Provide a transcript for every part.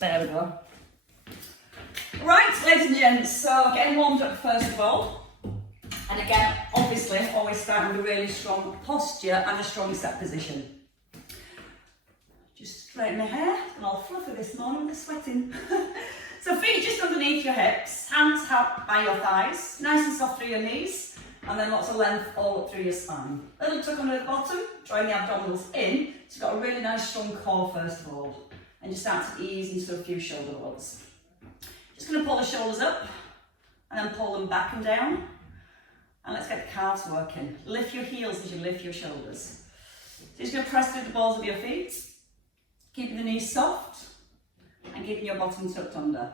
There we go. Right, ladies and gents, so getting warmed up first of all. And again, obviously, always start with a really strong posture and a strong set position. Just straighten my hair, and all fluffy this morning with the sweating. So feet just underneath your hips, hands out by your thighs, nice and soft through your knees, and then lots of length all up through your spine. A little tuck under the bottom, drawing the abdominals in, so you've got a really nice strong core first of all. And just start to ease into a few shoulder rolls. Just going to pull the shoulders up, and then pull them back and down. And let's get the calves working. Lift your heels as you lift your shoulders. So you're just going to press through the balls of your feet, keeping the knees soft, and keeping your bottom tucked under.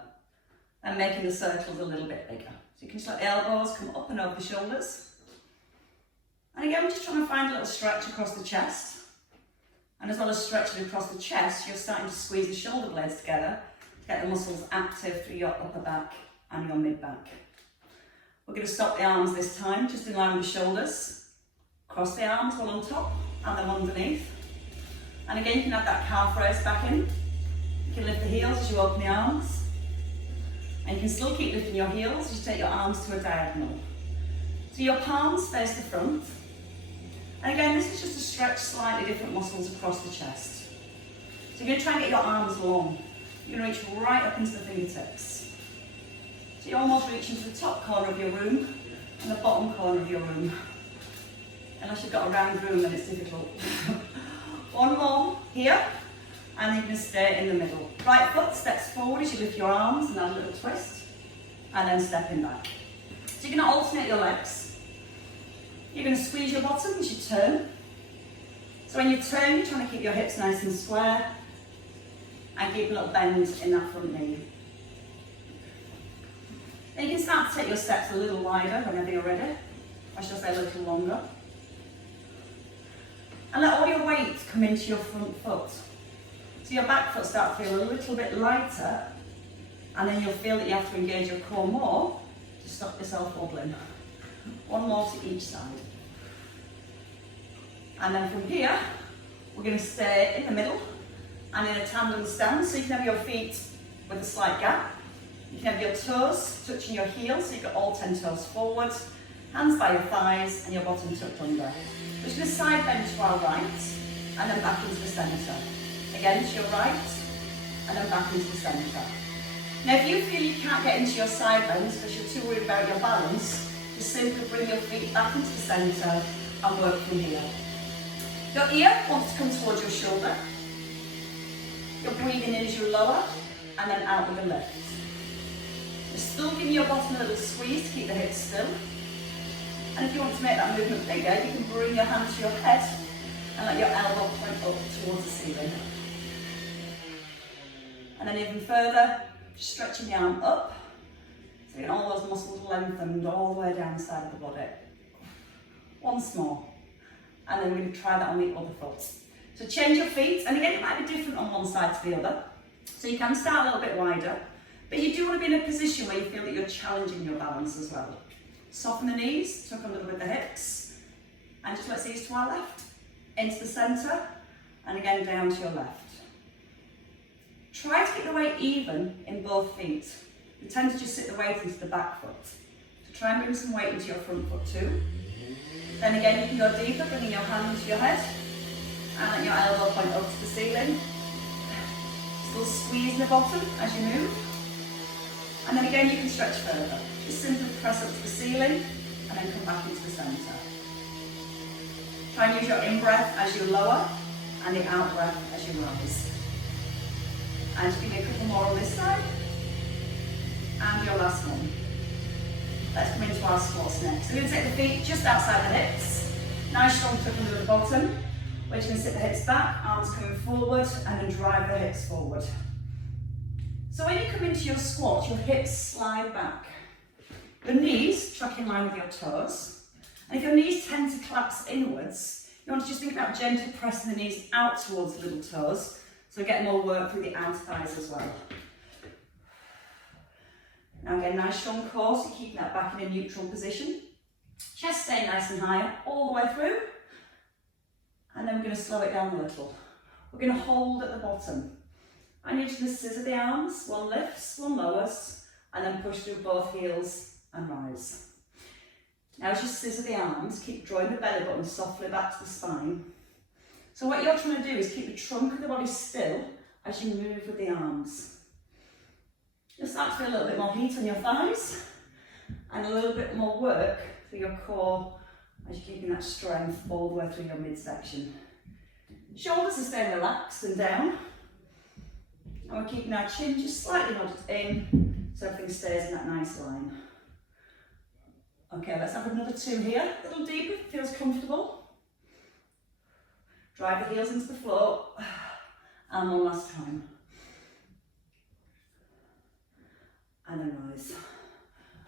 And making the circles a little bit bigger. So you can just let the elbows come up and over the shoulders. And again, we're just trying to find a little stretch across the chest. And as well as stretching across the chest, you're starting to squeeze the shoulder blades together to get the muscles active through your upper back and your mid back. We're going to stop the arms this time, just in line with the shoulders. Cross the arms, one on top and then underneath. And again, you can have that calf raise back in. You can lift the heels as you open the arms. And you can still keep lifting your heels as you take your arms to a diagonal. So your palms face the front. And again, this is just to stretch slightly different muscles across the chest. So you're going to try and get your arms long. You're going to reach right up into the fingertips. So you're almost reaching to the top corner of your room and the bottom corner of your room. Unless you've got a round room, then it's difficult. One more here, and you're going to stay in the middle. Right foot steps forward as you lift your arms and add a little twist, and then stepping back. So you're going to alternate your legs. You're going to squeeze your bottom as you turn. So when you turn, you're trying to keep your hips nice and square and keep a little bend in that front knee. Then you can start to take your steps a little wider whenever you're ready, or should I say a little longer. And let all your weight come into your front foot. So your back foot starts to feel a little bit lighter, and then you'll feel that you have to engage your core more to stop yourself wobbling. One more to each side. And then from here, we're going to stay in the middle and in a tandem stance. So you can have your feet with a slight gap. You can have your toes touching your heels, so you've got all 10 toes forward. Hands by your thighs and your bottom tucked under. We're just going to side bend to our right and then back into the centre. Again to your right and then back into the centre. Now if you feel you can't get into your side bends because you're too worried about your balance, just simply bring your feet back into the centre and work from here. Your ear wants to come towards your shoulder. You're breathing in as you lower and then out with a lift. You're still giving your bottom a little squeeze to keep the hips still. And if you want to make that movement bigger, you can bring your hand to your head and let your elbow point up towards the ceiling. And then even further, just stretching the arm up. So getting all those muscles lengthened all the way down the side of the body. Once more. And then we're going to try that on the other foot. So change your feet, and again it might be different on one side to the other. So you can start a little bit wider, but you do want to be in a position where you feel that you're challenging your balance as well. Soften the knees, tuck under with the hips, and just let's ease to our left, into the centre, and again down to your left. Try to keep the weight even in both feet. You tend to just sit the weight into the back foot. So try and bring some weight into your front foot too. Then again you can go deeper, bringing your hand to your head, and let your elbow point up to the ceiling. Still squeezing the bottom as you move. And then again you can stretch further. Just simply press up to the ceiling and then come back into the centre. Try and use your in-breath as you lower and the out-breath as you rise. And just give me a couple more on this side. And your last one. Let's come into our squats next. So we're going to take the feet just outside the hips. Nice strong tuck under the bottom. We're just going to sit the hips back, arms coming forward, and then drive the hips forward. So when you come into your squat, your hips slide back. Your knees track in line with your toes. And if your knees tend to collapse inwards, you want to just think about gently pressing the knees out towards the little toes, so we get more work through the outer thighs as well. Now again, nice strong core, so keeping that back in a neutral position. Chest staying nice and high all the way through. And then we're going to slow it down a little. We're going to hold at the bottom. And you're just going to scissor the arms, one lifts, one lowers, and then push through both heels and rise. Now as you scissor the arms, keep drawing the belly button softly back to the spine. So what you're trying to do is keep the trunk of the body still as you move with the arms. You'll start to feel a little bit more heat on your thighs and a little bit more work for your core as you're keeping that strength all the way through your midsection. Shoulders are staying relaxed and down. And we're keeping our chin just slightly nodded in so everything stays in that nice line. Okay, let's have another 2 here. A little deeper, if it feels comfortable. Drive the heels into the floor. And one last time. And then rise.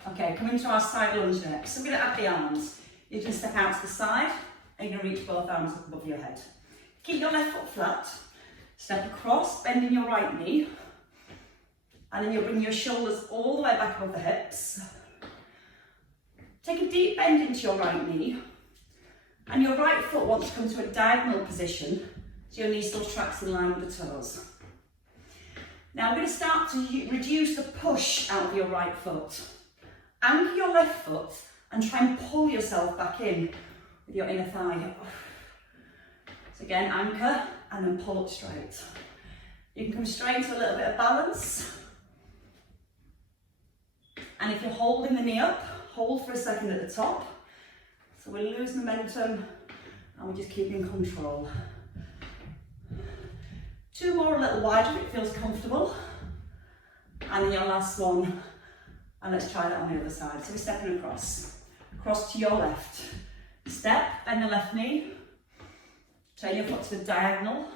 Okay, coming to our side lunge next. So we're going to add the arms. You're going to step out to the side and you're going to reach both arms up above your head. Keep your left foot flat. Step across, bending your right knee. And then you'll bring your shoulders all the way back above the hips. Take a deep bend into your right knee. And your right foot wants to come to a diagonal position so your knee still tracks in line with the toes. Now we're going to start to reduce the push out of your right foot. Anchor your left foot and try and pull yourself back in with your inner thigh. So again, anchor and then pull up straight. You can come straight to a little bit of balance. And if you're holding the knee up, hold for a second at the top. So we lose momentum and we just keep in control. 2 more a little wider if it feels comfortable. And then your last one. And let's try that on the other side. So we're stepping across. Across to your left. Step, bend the left knee. Turn your foot to the diagonal.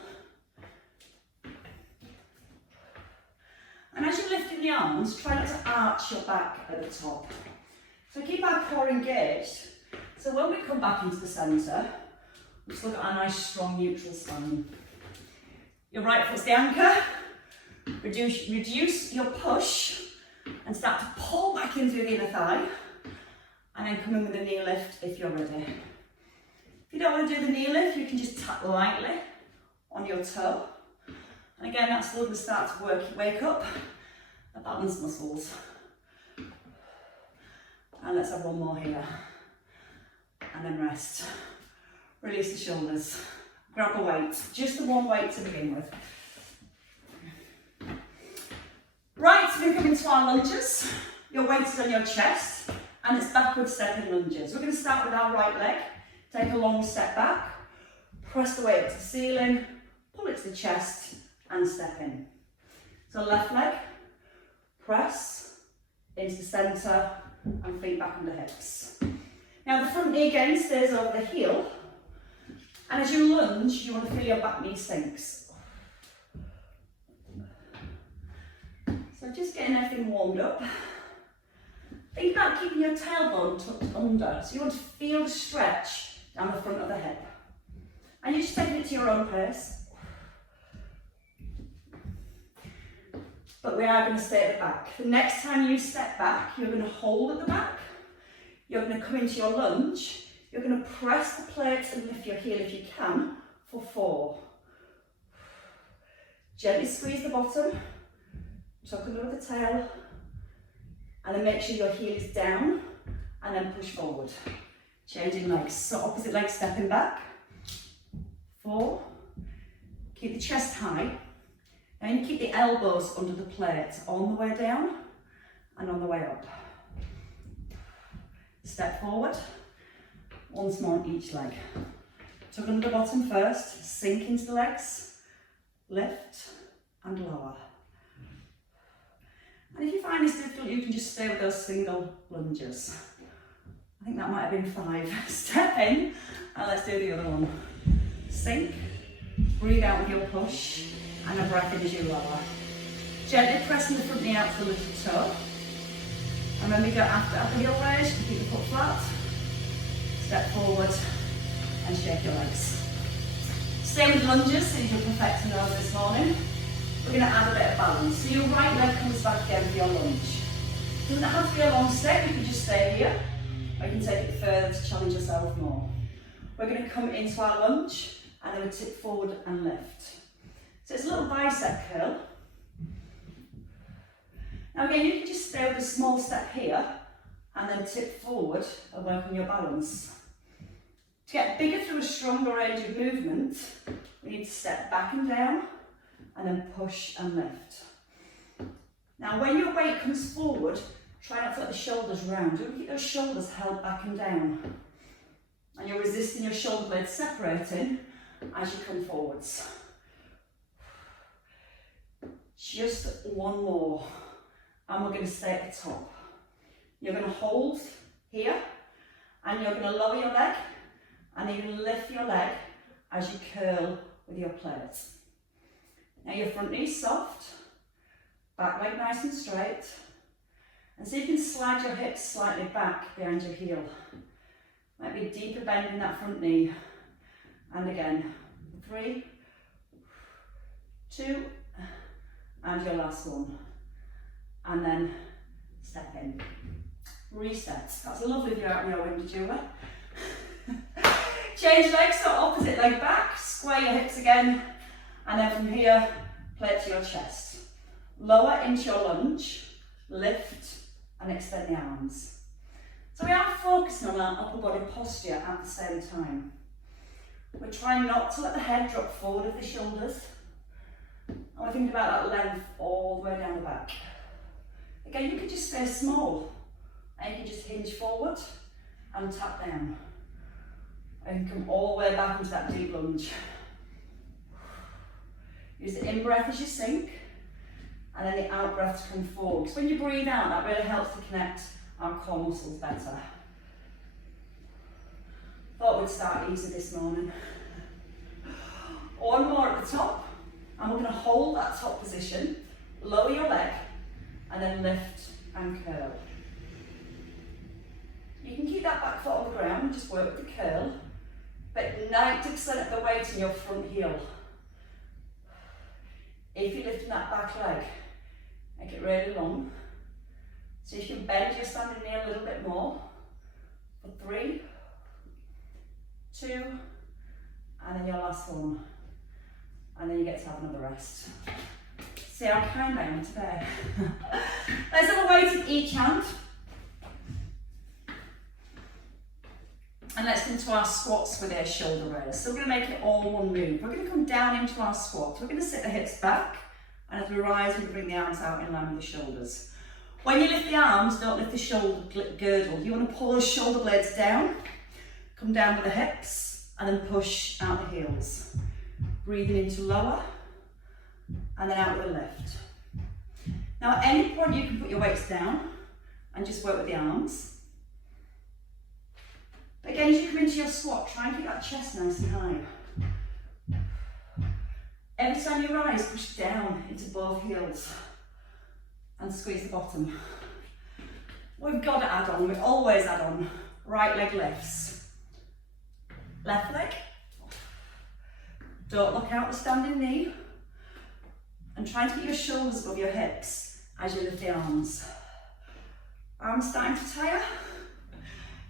And as you're lifting the arms, try not to arch your back at the top. So keep our core engaged. So when we come back into the centre, let's look at our nice strong neutral spine. Your right foot's the anchor. Reduce your push and start to pull back in through the inner thigh. And then come in with a knee lift if you're ready. If you don't want to do the knee lift, you can just tap lightly on your toe. And again, that's still going to start to wake up the balance muscles. And let's have one more here. And then rest. Release the shoulders. Grab a weight, just the one weight to begin with. Right, so we're coming to our lunges. Your weight is on your chest and it's backward stepping lunges. We're going to start with our right leg. Take a long step back, press the weight up to the ceiling, pull it to the chest and step in. So left leg, press into the centre and feet back under hips. Now the front knee again stays over the heel, and as you lunge you want to feel your back knee sinks. So just getting everything warmed up. Think about keeping your tailbone tucked under, so you want to feel the stretch down the front of the hip. And you're just taking it to your own pace. But we are going to stay at the back. The next time you step back, you're going to hold at the back. You're going to come into your lunge. You're going to press the plate and lift your heel if you can for 4. Gently squeeze the bottom, tuck under the tail, and then make sure your heel is down and then push forward. Changing legs, so opposite leg stepping back. 4. Keep the chest high. And you keep the elbows under the plate on the way down and on the way up. Step forward. Once more on each leg. Tuck under the bottom first, sink into the legs, lift and lower. And if you find this difficult, you can just stay with those single lunges. I think that might have been 5. Step in, and let's do the other one. Sink, breathe out with your push, and a breath in as you lower. Gently pressing the front knee out to the little toe. And when we go after upper heel raise, you keep the foot flat. Step forward and shake your legs. Stay with lunges, so you're perfecting those this morning. We're going to add a bit of balance. So your right leg comes back again for your lunge. It doesn't have to be a long step, you can just stay here. Or you can take it further to challenge yourself more. We're going to come into our lunge and then we tip forward and lift. So it's a little bicep curl. Now again, you can just stay with a small step here and then tip forward and work on your balance. To get bigger through a stronger range of movement, we need to step back and down and then push and lift. Now when your weight comes forward, try not to let the shoulders round. You want to keep those shoulders held back and down. And you're resisting your shoulder blades separating as you come forwards. Just one more. And we're going to stay at the top. You're going to hold here, and you're going to lower your leg, and then you're going to lift your leg as you curl with your plates. Now your front knee's soft, back leg nice and straight, and see if you can slide your hips slightly back behind your heel. Might be a deeper bend in that front knee. And again, 3, 2, and your last one. And then step in. Reset. That's a lovely view out in your window, Julie. Change legs, so opposite leg back, square your hips again, and then from here, plate to your chest. Lower into your lunge, lift, and extend the arms. So we are focusing on our upper body posture at the same time. We're trying not to let the head drop forward of the shoulders, and we're thinking about that length all the way down the back. Again, you can just stay small, and you can just hinge forward and tap down. And come all the way back into that deep lunge. Use the in-breath as you sink, and then the out-breath to come forward. Because when you breathe out, that really helps to connect our core muscles better. Thought we'd start easy this morning. One more at the top, and we're going to hold that top position, lower your leg, and then lift and curl. You can keep that back foot on the ground and just work with the curl, but 90% of the weight in your front heel. If you're lifting that back leg, make it really long. So you can bend your standing knee a little bit more. For 3, 2, and then your last one. And then you get to have another rest. See how kind I am today. Let's have a weight in each hand. And let's come to our squats with our shoulder raise. So we're going to make it all one move. We're going to come down into our squat. We're going to sit the hips back, and as we rise, we bring the arms out in line with the shoulders. When you lift the arms, don't lift the shoulder girdle. You want to pull those shoulder blades down, come down with the hips, and then push out the heels. Breathing into lower, and then out with a lift. Now at any point you can put your weights down and just work with the arms. But again, as you come into your squat, try and keep that chest nice and high. Every time you rise, push down into both heels and squeeze the bottom. We've got to add on, we always add on. Right leg lifts. Left leg. Don't look out the standing knee. And try to keep your shoulders above your hips as you lift the arms. Arms starting to tire.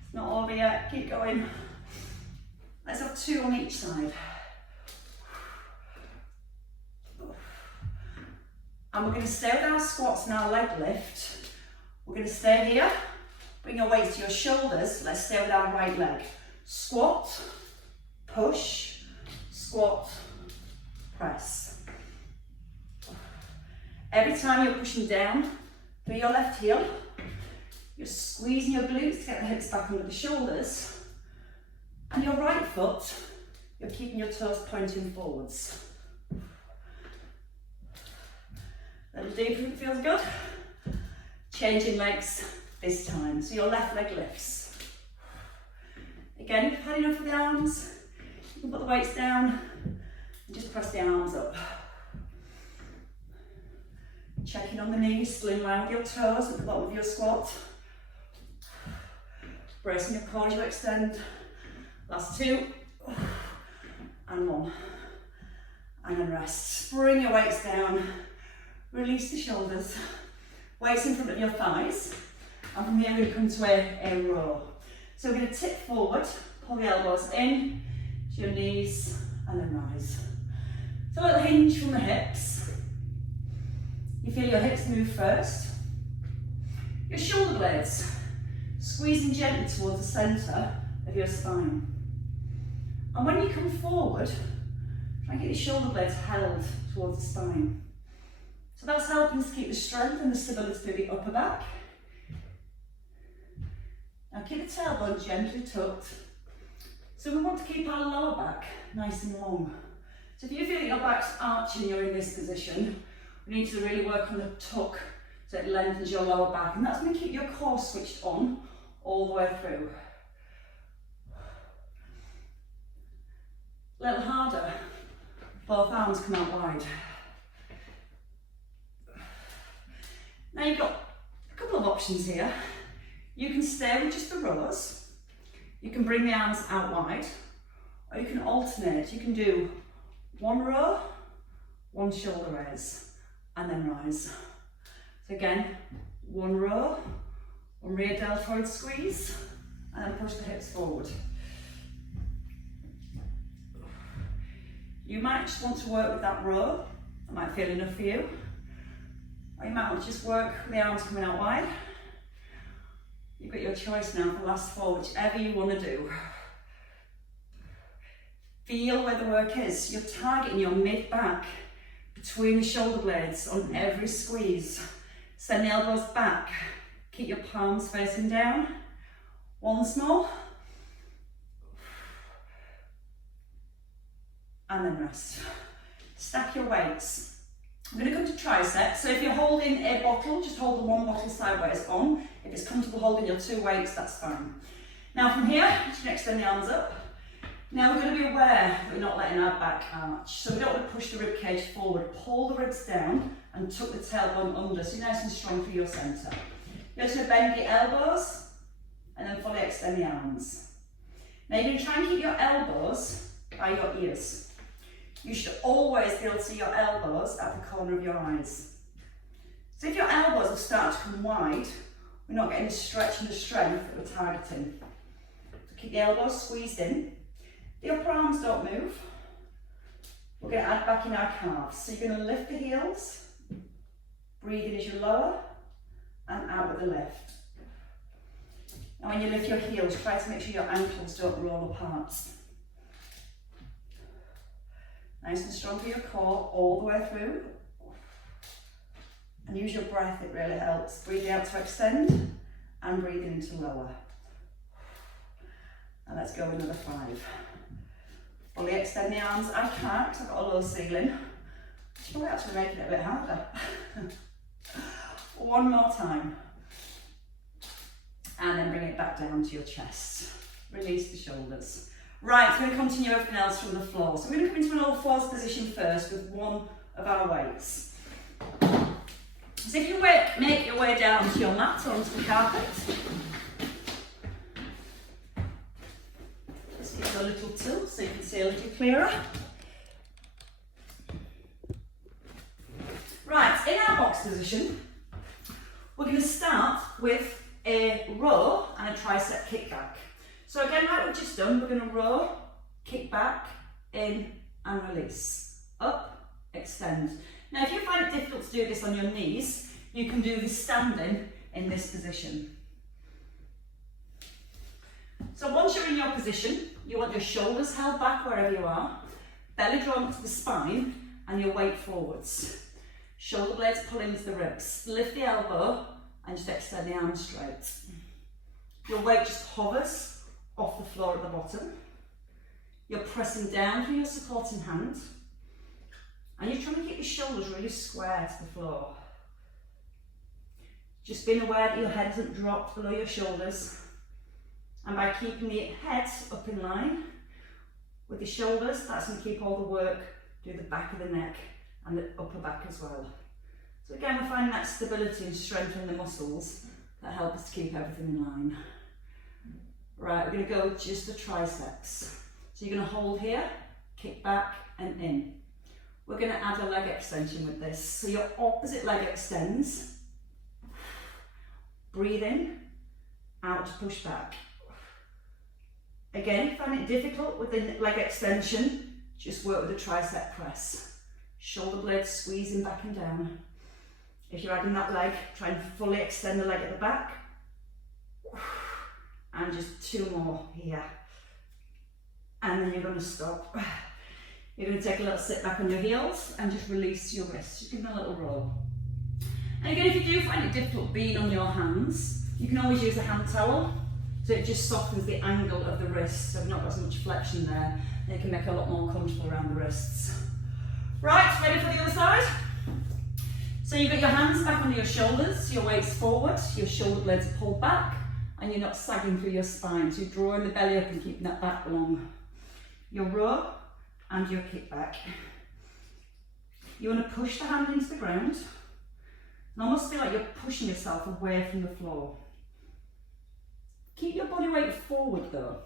It's not over yet, keep going. Let's have 2 on each side. And we're going to stay with our squats and our leg lift. We're going to stay here, bring your weight to your shoulders. Let's stay with our right leg. Squat, push, squat, press. Every time you're pushing down through your left heel, you're squeezing your glutes to get the hips back under the shoulders. And your right foot, you're keeping your toes pointing forwards. A little deeper if it feels good. Changing legs this time. So your left leg lifts. Again, if you've had enough of the arms, you can put the weights down and just press the arms up. Checking on the knees, still line with your toes at the bottom of your squat. Bracing your core as you extend. Last 2. And 1. And then rest. Bring your weights down. Release the shoulders. Weights in front of your thighs. And from here we come to a row. So we're going to tip forward, pull the elbows in to your knees, and then rise. So a little hinge from the hips. You feel your hips move first. Your shoulder blades, squeezing gently towards the centre of your spine. And when you come forward, try and get your shoulder blades held towards the spine. So that's helping to keep the strength and the stability of the upper back. Now keep the tailbone gently tucked. So we want to keep our lower back nice and long. So if you feel your back's arching and you're in this position, we need to really work on the tuck so it lengthens your lower back, and that's going to keep your core switched on all the way through. A little harder, both arms come out wide. Now you've got a couple of options here. You can stay with just the rows, you can bring the arms out wide, or you can alternate. You can do one row, one shoulder raise, and then rise. So again, one row, one rear deltoid squeeze, and then push the hips forward. You might just want to work with that row, that might feel enough for you. Or you might want to just work with the arms coming out wide. You've got your choice now for the last four, whichever you want to do. Feel where the work is. You're targeting your mid-back between the shoulder blades on every squeeze. Send the elbows back. Keep your palms facing down. Once more. And then rest. Stack your weights. I'm going to come to triceps. So if you're holding a bottle, just hold the one bottle sideways on. If it's comfortable holding your two weights, that's fine. Now from here, you can extend the arms up. Now we're going to be aware that we're not letting our back arch. So we don't want to push the rib cage forward. Pull the ribs down and tuck the tailbone under so you're nice and strong through your centre. You're just going to bend the elbows and then fully extend the arms. Now you're going to try and keep your elbows by your ears. You should always be able to see your elbows at the corner of your eyes. So if your elbows have started to come wide, we're not getting the stretch and the strength that we're targeting. So keep the elbows squeezed in. The upper arms don't move. We're going to add back in our calves. So you're going to lift the heels, breathe in as you lower, and out with the lift. And when you lift your heels, try to make sure your ankles don't roll apart. Nice and strong for your core all the way through. And use your breath, it really helps. Breathe out to extend and breathe in to lower. And let's go another 5. Fully extend the arms. I can't because I've got a low ceiling. I should probably actually make it a bit harder. One more time. And then bring it back down to your chest. Release the shoulders. Right, we're going to continue everything else from the floor. So we're going to come into an all fours position first with one of our weights. So if you make your way down to your mat or onto the carpet, just give it a little tilt so you can see a little clearer. Right, in our box position, we're going to start with a row and a tricep kickback. So again, like we've just done, we're going to row, kick back, in and release. Up, extend. Now if you find it difficult to do this on your knees, you can do this standing in this position. So once you're in your position, you want your shoulders held back wherever you are, belly drawn up to the spine and your weight forwards. Shoulder blades pull into the ribs. Lift the elbow and just extend the arm straight. Your weight just hovers off the floor at the bottom. You're pressing down through your supporting hand and you're trying to keep your shoulders really square to the floor. Just being aware that your head hasn't dropped below your shoulders, and by keeping the head up in line with the shoulders, that's going to keep all the work through the back of the neck and the upper back as well. So again, we're finding that stability and strength in the muscles that help us to keep everything in line. Right, we're going to go with just the triceps. So you're going to hold here, kick back and in. We're going to add a leg extension with this. So your opposite leg extends. Breathe in, out to push back. Again, if you find it difficult with the leg extension, just work with the tricep press. Shoulder blades squeezing back and down. If you're adding that leg, try and fully extend the leg at the back. And just 2 more here. And then you're going to stop. You're going to take a little sit back on your heels and just release your wrists. Just give them a little roll. And again, if you do find it difficult being on your hands, you can always use a hand towel. So it just softens the angle of the wrist. So if you've not got as much flexion there, then you can make it a lot more comfortable around the wrists. Right, ready for the other side? So you've got your hands back under your shoulders, your weight's forward, your shoulder blades are pulled back, and you're not sagging through your spine. So you're drawing the belly up and keeping that back long. Your row and your kickback. You want to push the hand into the ground and almost feel like you're pushing yourself away from the floor. Keep your body weight forward though.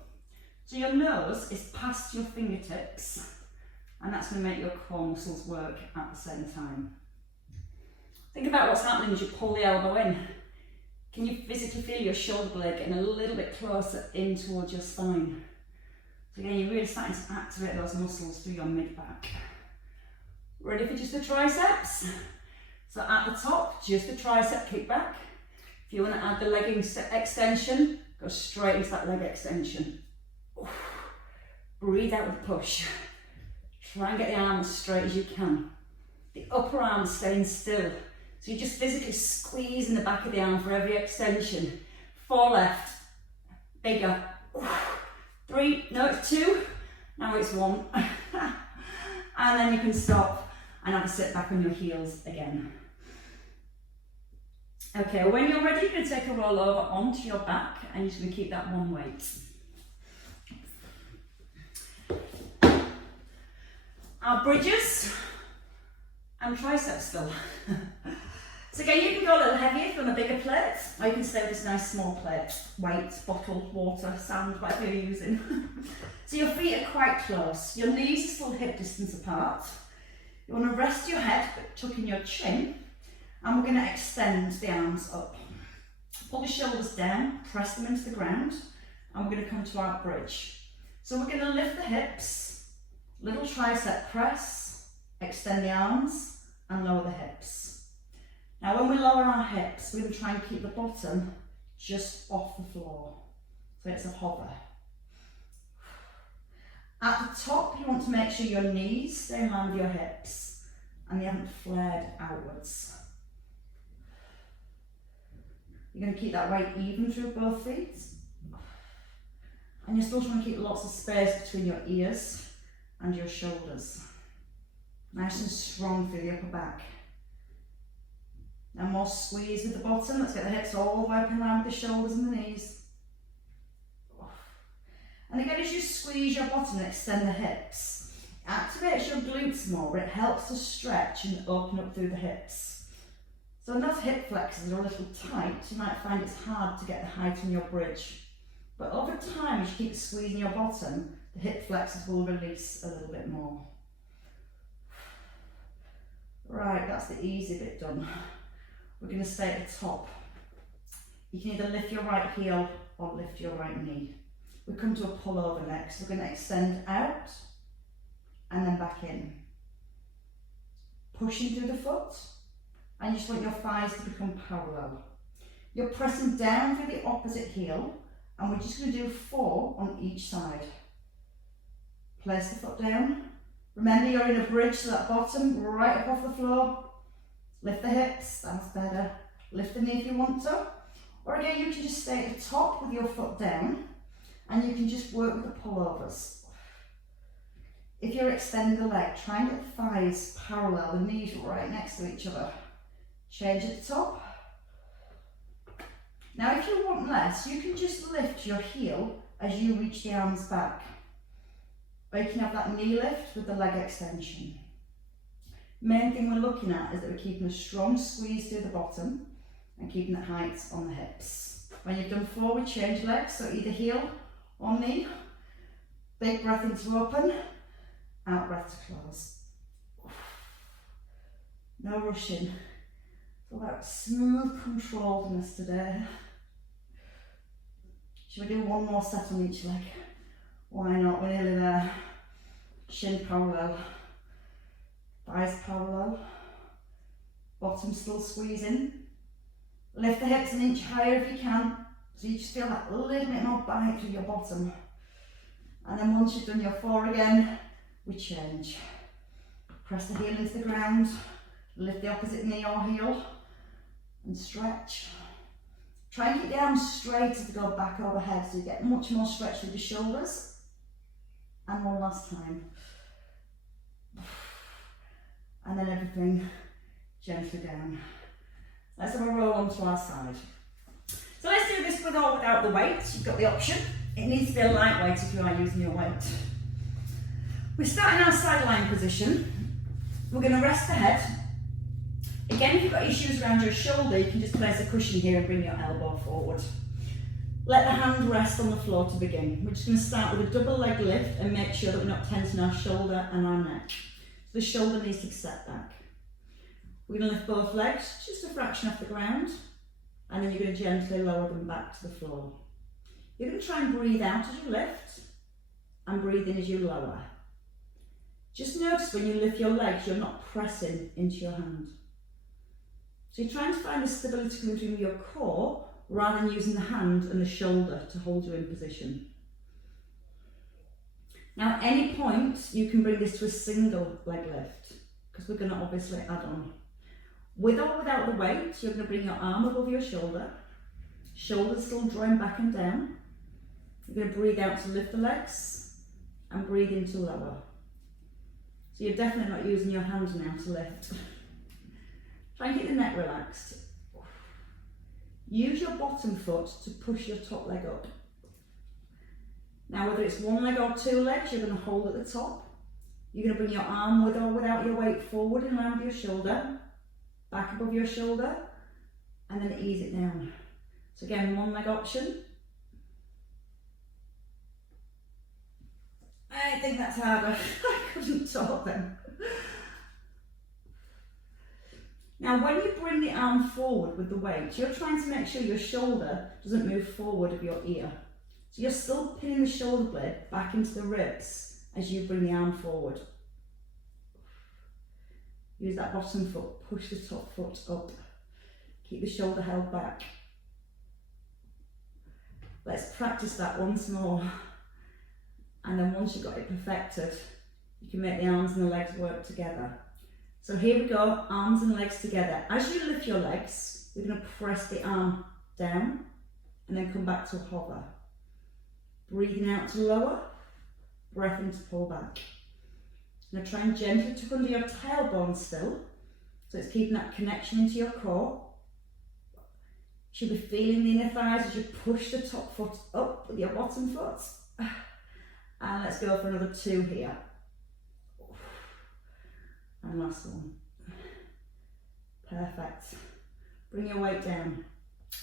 So your nose is past your fingertips, and that's going to make your core muscles work at the same time. Think about what's happening as you pull the elbow in. Can you physically feel your shoulder blade getting a little bit closer in towards your spine? So again, you're really starting to activate those muscles through your mid-back. Ready for just the triceps? So at the top, just the tricep kickback. If you want to add the leg extension, go straight into that leg extension. Breathe out with a push. Try and get the arms as straight as you can. The upper arm staying still. So you're just physically squeezing the back of the arm for every extension. 4 left. Bigger. 3, no, it's 2. Now it's 1. And then you can stop and have a sit back on your heels again. Okay, when you're ready, you're going to take a roll over onto your back and you're just going to keep that one weight. Our bridges and triceps still. So again, you can go a little heavier if you want a bigger plate, or you can stay with this nice small plate. Weight, bottle, water, sand, whatever you're using. So your feet are quite close. Your knees are still hip distance apart. You want to rest your head, but tuck in your chin. And we're going to extend the arms up. Pull the shoulders down, press them into the ground, and we're going to come to our bridge. So we're going to lift the hips, little tricep press, extend the arms, and lower the hips. Now when we lower our hips, we're going to try and keep the bottom just off the floor. So it's a hover. At the top, you want to make sure your knees stay in line with your hips and they haven't flared outwards. You're going to keep that weight even through both feet. And you're still trying to keep lots of space between your ears and your shoulders. Nice and strong through the upper back. Now more squeeze with the bottom. Let's get the hips all the way up in line with the shoulders and the knees. And again, as you squeeze your bottom and extend the hips, it activates your glutes more. It helps to stretch and open up through the hips. So when those hip flexors are a little tight, you might find it's hard to get the height in your bridge. But over time, as you keep squeezing your bottom, the hip flexors will release a little bit more. Right, that's the easy bit done. We're going to stay at the top. You can either lift your right heel or lift your right knee. We come to a pull over next. We're going to extend out and then back in. Pushing through the foot, and you just want your thighs to become parallel. You're pressing down through the opposite heel, and we're just going to do 4 on each side. Place the foot down. Remember, you're in a bridge, so that bottom right up off the floor. Lift the hips, that's better. Lift the knee if you want to. Or again, you can just stay at the top with your foot down, and you can just work with the pullovers. If you're extending the leg, try and get the thighs parallel, the knees right next to each other. Change at the top. Now if you want less, you can just lift your heel as you reach the arms back. Or you can have that knee lift with the leg extension. Main thing we're looking at is that we're keeping a strong squeeze through the bottom and keeping the height on the hips. When you've done 4, we change legs, so either heel or knee. Big breath in to open, out breath to close. No rushing. It's all about smooth controlledness today. Should we do 1 more set on each leg? Why not? We're nearly there. Shin parallel, thighs parallel, bottom still squeezing. Lift the hips an inch higher if you can, so you just feel that little bit more bite through your bottom. And then once you've done your 4 again, we change. Press the heel into the ground, lift the opposite knee or heel, and stretch. Try and keep the arms straight as they go back overhead, so you get much more stretch through the shoulders. And one last time. And then everything gently down. Let's have a roll onto our side. So let's do this with or without the weight. You've got the option. It needs to be a lightweight if you are using your weight. We start in our side lying position. We're going to rest the head. Again, if you've got issues around your shoulder, you can just place a cushion here and bring your elbow forward. Let the hand rest on the floor to begin. We're just going to start with a double leg lift and make sure that we're not tensing our shoulder and our neck. So the shoulder needs to set back. We're going to lift both legs just a fraction off the ground, and then you're going to gently lower them back to the floor. You're going to try and breathe out as you lift and breathe in as you lower. Just notice when you lift your legs, you're not pressing into your hand. So you're trying to find the stability coming through your core rather than using the hand and the shoulder to hold you in position. Now at any point, you can bring this to a single leg lift, because we're going to obviously add on. With or without the weight, you're going to bring your arm above your shoulder, shoulders still drawing back and down. You're going to breathe out to lift the legs and breathe in to lower. So you're definitely not using your hands now to lift. Try and keep the neck relaxed. Use your bottom foot to push your top leg up. Now whether it's one leg or 2 legs, you're going to hold at the top. You're going to bring your arm with or without your weight forward in line with your shoulder, back above your shoulder, and then ease it down. So again, one leg option. I think that's harder. I couldn't talk then. Now when you bring the arm forward with the weight, you're trying to make sure your shoulder doesn't move forward of your ear. So you're still pinning the shoulder blade back into the ribs as you bring the arm forward. Use that bottom foot, push the top foot up. Keep the shoulder held back. Let's practice that once more. And then once you've got it perfected, you can make the arms and the legs work together. So here we go, arms and legs together. As you lift your legs, you're going to press the arm down and then come back to a hover. Breathing out to lower, breath in to pull back. Now try and gently tuck under your tailbone still, so it's keeping that connection into your core. You should be feeling the inner thighs as you push the top foot up with your bottom foot. And let's go for another 2 here. And last one. Perfect. Bring your weight down.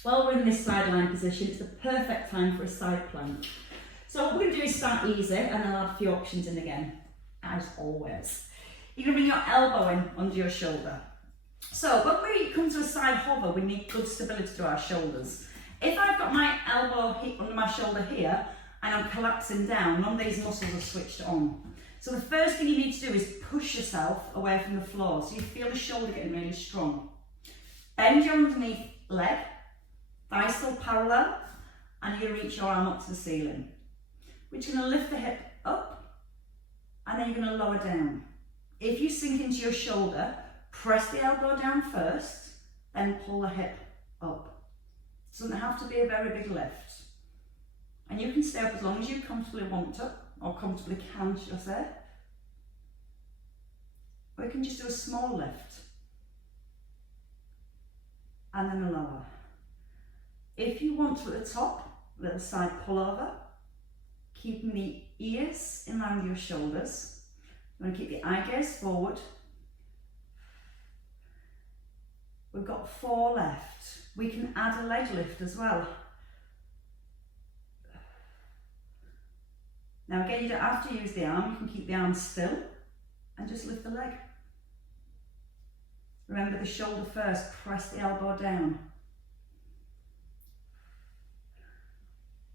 While we're in this sideline position, it's the perfect time for a side plank. So what we're going to do is start easy, and then I'll add a few options in again, as always. You're going to bring your elbow in under your shoulder. So when we come to a side hover, we need good stability to our shoulders. If I've got my elbow under my shoulder here, and I'm collapsing down, none of these muscles are switched on. So the first thing you need to do is push yourself away from the floor, so you feel the shoulder getting really strong. Bend your underneath leg, thighs still parallel, and you're going to reach your arm up to the ceiling. We're just going to lift the hip up, and then you're going to lower down. If you sink into your shoulder, press the elbow down first, then pull the hip up. It doesn't have to be a very big lift. And you can stay up as long as you comfortably want to, or comfortably can, should I say. Or you can just do a small lift, and then a lower. If you want to at the top, a little side pull over, keeping the ears in line with your shoulders. You want to keep the eye gaze forward. We've got 4 left. We can add a leg lift as well. Now again, you don't have to use the arm, you can keep the arm still and just lift the leg. Remember the shoulder first, press the elbow down.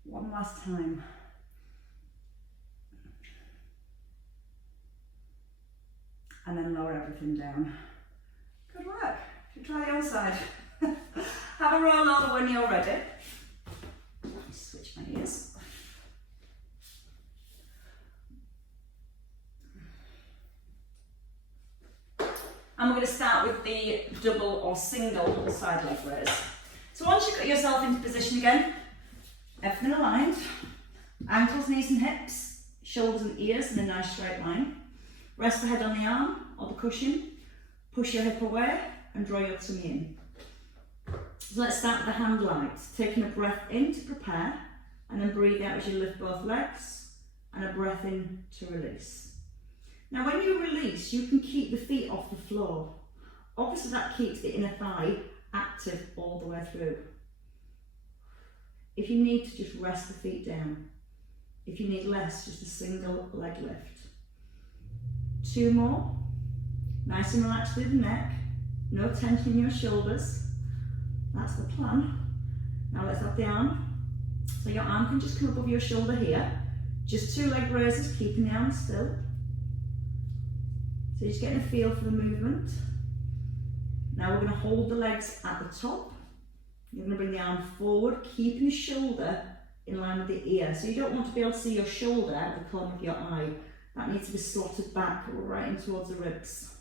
One last time. And then lower everything down. Good work. If you try the other side. Have a roll over when you're ready. Switch my ears. And we're going to start with the double or single side leg raise. So once you've got yourself into position again, everything aligned, ankles, knees and hips, shoulders and ears in a nice straight line. Rest the head on the arm or the cushion, push your hip away and draw your tummy in. So let's start with the hand lights, taking a breath in to prepare and then breathe out as you lift both legs and a breath in to release. Now when you release, you can keep the feet off the floor. Obviously that keeps the inner thigh active all the way through. If you need to, just rest the feet down. If you need less, just a single leg lift. 2 more. Nice and relaxed through the neck. No tension in your shoulders. That's the plan. Now let's have the arm. So your arm can just come above your shoulder here. Just 2 leg raises, keeping the arm still. So you're just getting a feel for the movement. Now we're going to hold the legs at the top. You're going to bring the arm forward, keeping the shoulder in line with the ear. So you don't want to be able to see your shoulder out of the corner of your eye. That needs to be slotted back right in towards the ribs.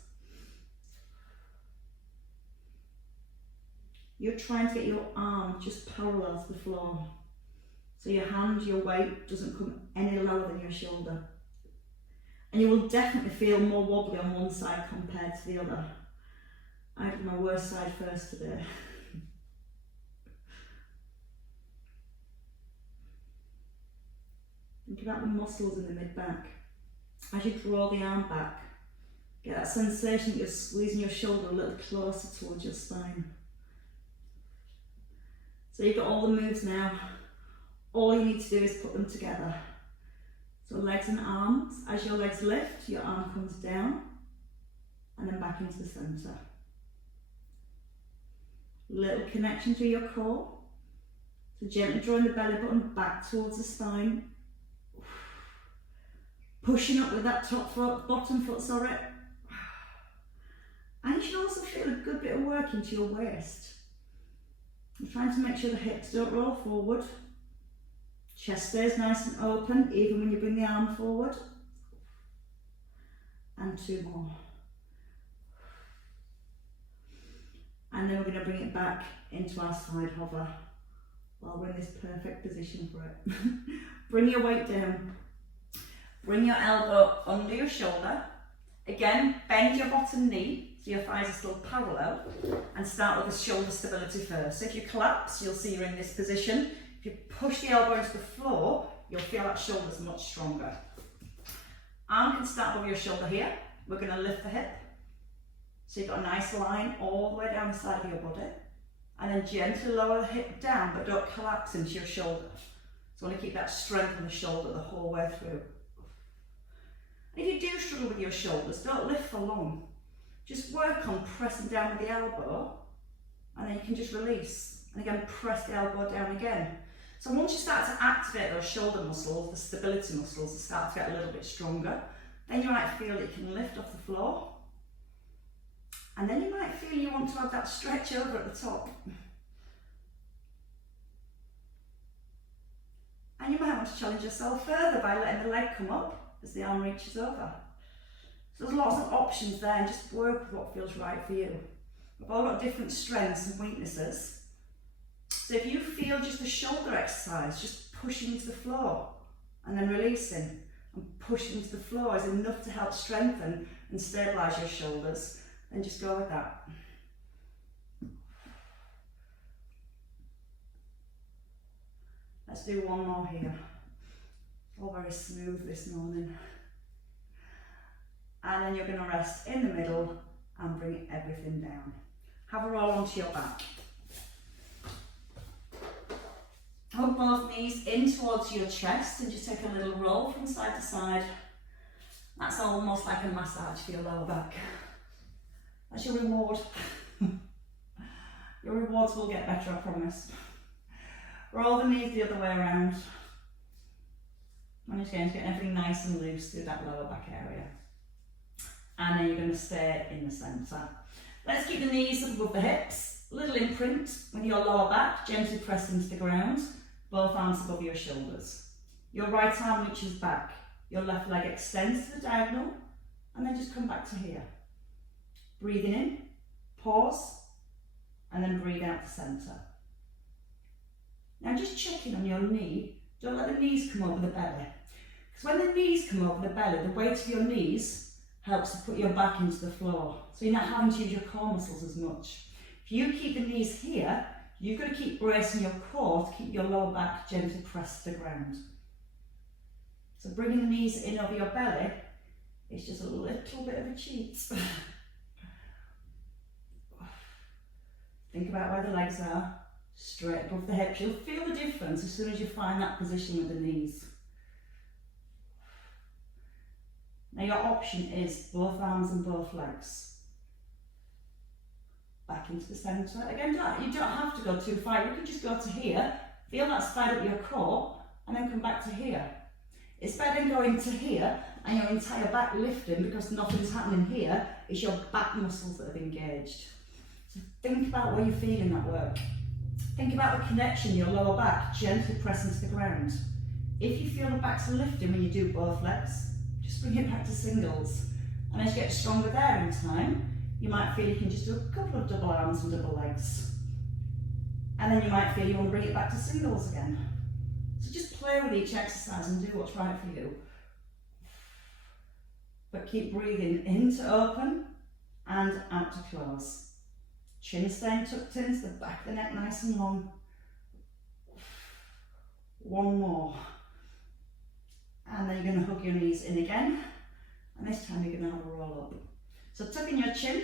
You're trying to get your arm just parallel to the floor. So your hand, your weight doesn't come any lower than your shoulder. And you will definitely feel more wobbly on one side compared to the other. I did my worst side first today. Think about the muscles in the mid-back. As you draw the arm back, get that sensation that you're squeezing your shoulder a little closer towards your spine. So you've got all the moves now. All you need to do is put them together. So legs and arms, as your legs lift, your arm comes down and then back into the centre. Little connection to your core. So gently drawing the belly button back towards the spine. Pushing up with that top foot, bottom foot, sorry. And you should also feel a good bit of work into your waist. You're trying to make sure the hips don't roll forward. Chest stays nice and open, even when you bring the arm forward. And 2 more. And then we're going to bring it back into our side hover while we're in this perfect position for it. Bring your weight down. Bring your elbow under your shoulder. Again, bend your bottom knee so your thighs are still parallel, and start with the shoulder stability first. So if you collapse, you'll see you're in this position. If you push the elbow into the floor, you'll feel that shoulder's much stronger. Arm can start above your shoulder here. We're going to lift the hip. So you've got a nice line all the way down the side of your body. And then gently lower the hip down, but don't collapse into your shoulder. So you want to keep that strength in the shoulder the whole way through. And if you do struggle with your shoulders, don't lift for long. Just work on pressing down with the elbow, and then you can just release. And again, press the elbow down again. So once you start to activate those shoulder muscles, the stability muscles, they start to get a little bit stronger. Then you might feel that you can lift off the floor. And then you might feel you want to have that stretch over at the top. And you might want to challenge yourself further by letting the leg come up as the arm reaches over. So there's lots of options there, and just work with what feels right for you. We've all got different strengths and weaknesses. So if you feel just a shoulder exercise, just pushing into the floor and then releasing and pushing into the floor is enough to help strengthen and stabilise your shoulders, then just go with that. Let's do 1 more here. All very smooth this morning. And then you're going to rest in the middle and bring everything down. Have a roll onto your back. Hug both knees in towards your chest and just take a little roll from side to side. That's almost like a massage for your lower back. That's your reward. Your rewards will get better, I promise. Roll the knees the other way around. And just going to get everything nice and loose through that lower back area. And then you're going to stay in the centre. Let's keep the knees up above the hips. Little imprint with your lower back, gently press into the ground. Both arms above your shoulders. Your right arm reaches back. Your left leg extends to the diagonal. And then just come back to here. Breathing in, pause, and then breathe out to centre. Now just checking on your knee. Don't let the knees come over the belly. Because when the knees come over the belly, the weight of your knees helps to put your back into the floor. So you're not having to use your core muscles as much. If you keep the knees here, you've got to keep bracing your core to keep your lower back gently pressed to the ground. So bringing the knees in over your belly is just a little bit of a cheat. Think about where the legs are, straight above the hips. You'll feel the difference as soon as you find that position with the knees. Now your option is both arms and both legs. Back into the centre. Again, you don't have to go too far. You can just go to here, feel that slide up your core, and then come back to here. It's better than going to here and your entire back lifting because nothing's happening here. It's your back muscles that have engaged. So think about where you're feeling that work. Think about the connection, your lower back gently pressing to the ground. If you feel the back's lifting when you do both legs, just bring it back to singles. And as you get stronger there in time, you might feel you can just do a couple of double arms and double legs. And then you might feel you want to bring it back to singles again. So just play with each exercise and do what's right for you. But keep breathing in to open and out to close. Chin staying tucked into the back of the neck nice and long. One more. And then you're going to hug your knees in again. And this time you're going to have a roll up. So tuck in your chin,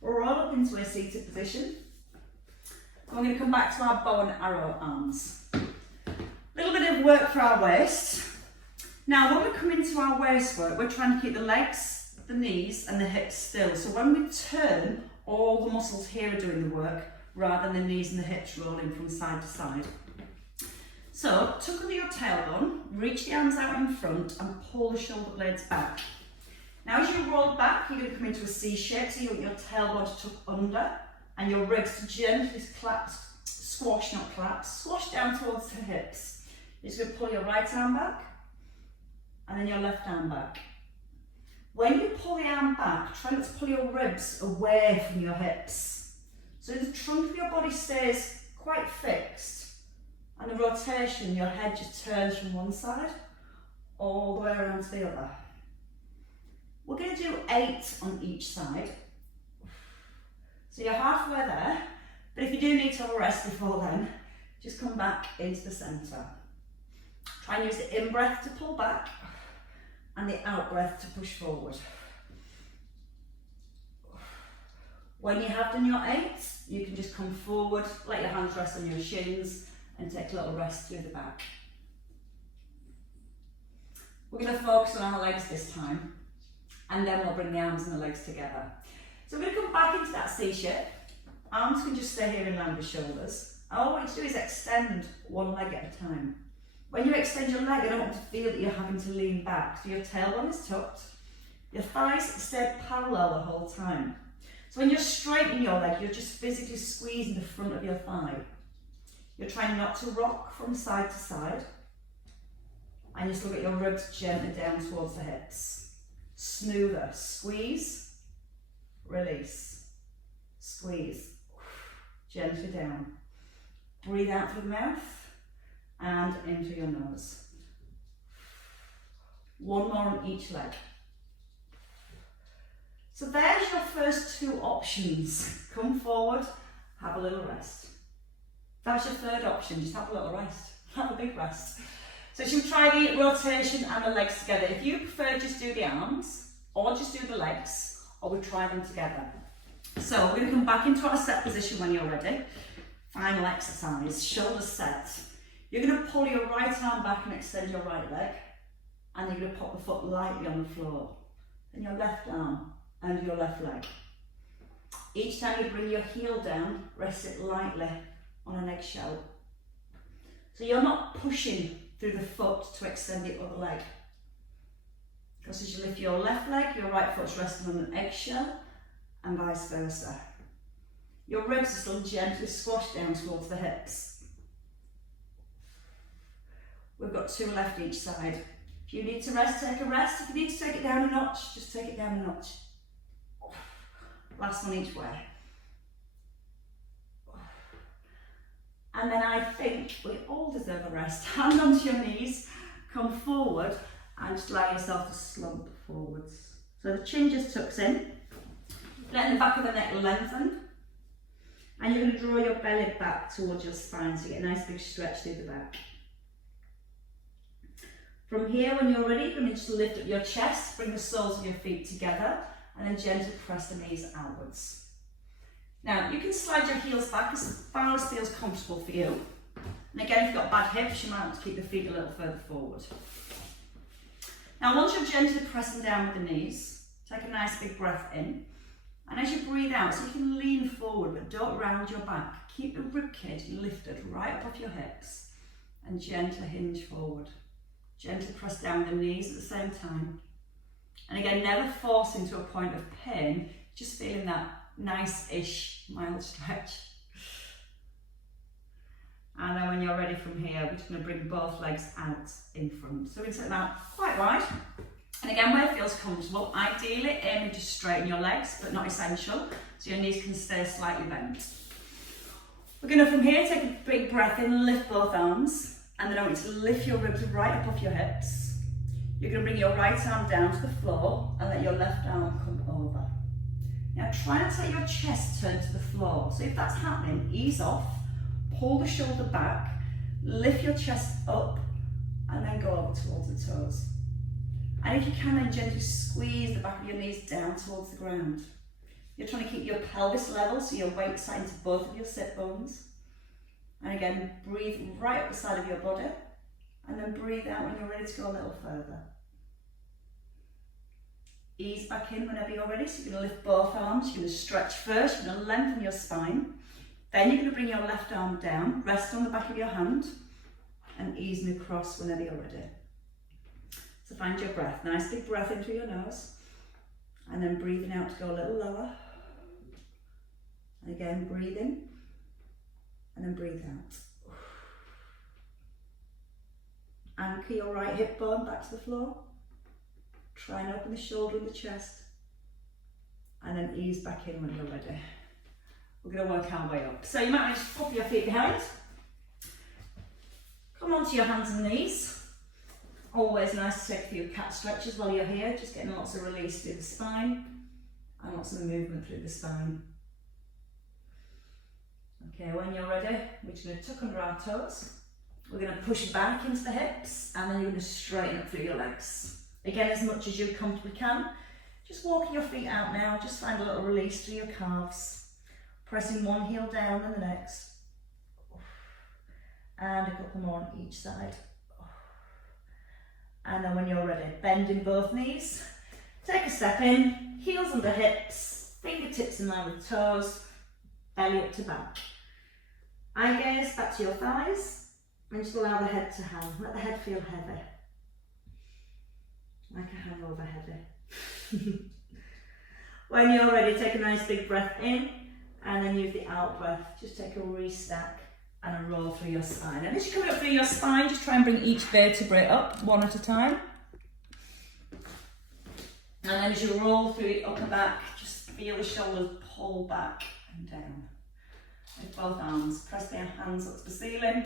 roll up into a seated position. And we're going to come back to our bow and arrow arms. A little bit of work for our waist. Now when we come into our waist work, we're trying to keep the legs, the knees and the hips still. So when we turn, all the muscles here are doing the work rather than the knees and the hips rolling from side to side. So tuck under your tailbone, reach the arms out in front and pull the shoulder blades back. Now as you roll back, you're going to come into a C shape, so you want your tailbone to tuck under and your ribs to gently squash, not collapse, squash down towards the hips. You're just going to pull your right arm back and then your left arm back. When you pull the arm back, try not to pull your ribs away from your hips. So the trunk of your body stays quite fixed and the rotation, your head just turns from one side all the way around to the other. We're going to do 8 on each side. So you're halfway there, but if you do need to have a rest before then, just come back into the centre. Try and use the in-breath to pull back and the out-breath to push forward. When you have done your 8, you can just come forward, let your hands rest on your shins and take a little rest through the back. We're going to focus on our legs this time and then we'll bring the arms and the legs together. So we're going to come back into that C shape. Arms can just stay here in line with shoulders. All I want you to do is extend one leg at a time. When you extend your leg, I don't want to feel that you're having to lean back. So your tailbone is tucked, your thighs stay parallel the whole time. So when you're straightening your leg, you're just physically squeezing the front of your thigh. You're trying not to rock from side to side. And just look at your ribs gently down towards the hips. Smoother, squeeze, release, squeeze, gently down. Breathe out through the mouth and into your nose. One more on each leg. So there's your first 2 options. Come forward, have a little rest. That's your third option, just have a little rest. Have a big rest. So you can try the rotation and the legs together. If you prefer, just do the arms, or just do the legs, or we try them together. So we're going to come back into our set position when you're ready. Final exercise, shoulders set. You're going to pull your right arm back and extend your right leg, and you're going to pop the foot lightly on the floor. Then your left arm and your left leg. Each time you bring your heel down, rest it lightly on an eggshell. So you're not pushing through the foot to extend the other leg. Because as you lift your left leg, your right foot's resting on an eggshell, and vice versa. Your ribs are still gently squashed down towards the hips. We've got 2 left each side. If you need to rest, take a rest. If you need to take it down a notch, just take it down a notch. Last one each way. And then I think we all deserve a rest. Hand onto your knees, come forward, and just allow yourself to slump forwards. So the chin just tucks in, letting the back of the neck lengthen, and you're going to draw your belly back towards your spine so you get a nice big stretch through the back. From here, when you're ready, you're going to just lift up your chest, bring the soles of your feet together, and then gently press the knees outwards. Now, you can slide your heels back as far as feels comfortable for you. And again, if you've got bad hips, you might have to keep the feet a little further forward. Now, once you're gently pressing down with the knees, take a nice big breath in. And as you breathe out, so you can lean forward, but don't round your back. Keep the ribcage lifted right up off your hips and gently hinge forward. Gently press down with the knees at the same time. And again, never force into a point of pain, just feeling that nice-ish mild stretch. And then when you're ready from here, we're just going to bring both legs out in front. So we sit that quite wide. And again, where it feels comfortable, ideally aiming to straighten your legs, but not essential. So your knees can stay slightly bent. We're going to, from here, take a big breath in, lift both arms. And then I want you to lift your ribs right up off your hips. You're going to bring your right arm down to the floor and let your left arm come over. Now try and let your chest turn to the floor. So if that's happening, ease off, pull the shoulder back, lift your chest up, and then go over towards the toes. And if you can, then gently squeeze the back of your knees down towards the ground. You're trying to keep your pelvis level, so your weight sat into both of your sit bones. And again, breathe right up the side of your body, and then breathe out when you're ready to go a little further. Ease back in whenever you're ready. So you're going to lift both arms. You're going to stretch first. You're going to lengthen your spine. Then you're going to bring your left arm down. Rest on the back of your hand and easing across whenever you're ready. So find your breath. Nice big breath in through your nose. And then breathing out to go a little lower. And again, breathe in. And then breathe out. Anchor your right hip bone back to the floor. Try and open the shoulder and the chest. And then ease back in when you're ready. We're going to work our way up. So you might just pop your feet behind. Come onto your hands and knees. Always nice to take a few cat stretches while you're here. Just getting lots of release through the spine. And lots of movement through the spine. Okay, when you're ready, we're just going to tuck under our toes. We're going to push back into the hips. And then you're going to straighten up through your legs. Again, as much as you comfortably can. Just walking your feet out now, just find a little release through your calves. Pressing one heel down and the next. And a couple more on each side. And then when you're ready, bend in both knees. Take a step in, heels under hips, fingertips in line with toes, belly up to back. Eye gaze back to your thighs, and just allow the head to hang. Let the head feel heavy. Like a hangover heavy. When you're ready, take a nice big breath in, and then use the out breath. Just take a restack and a roll through your spine. And as you're coming up through your spine, just try and bring each vertebrae up one at a time. And then as you roll through the upper back, just feel the shoulders pull back and down. With both arms, press your hands up to the ceiling.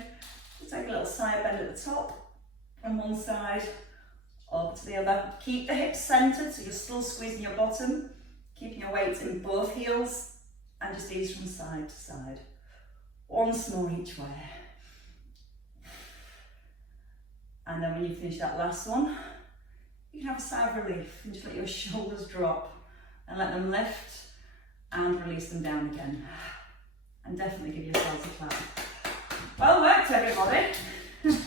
Just take a little side bend at the top, on one side, up to the other. Keep the hips centered, so you're still squeezing your bottom, keeping your weight in both heels, and just ease from side to side. Once more each way. And then when you finish that last one, you can have a sigh of relief and just let your shoulders drop and let them lift and release them down again. And definitely give yourselves a clap. Well worked, everybody.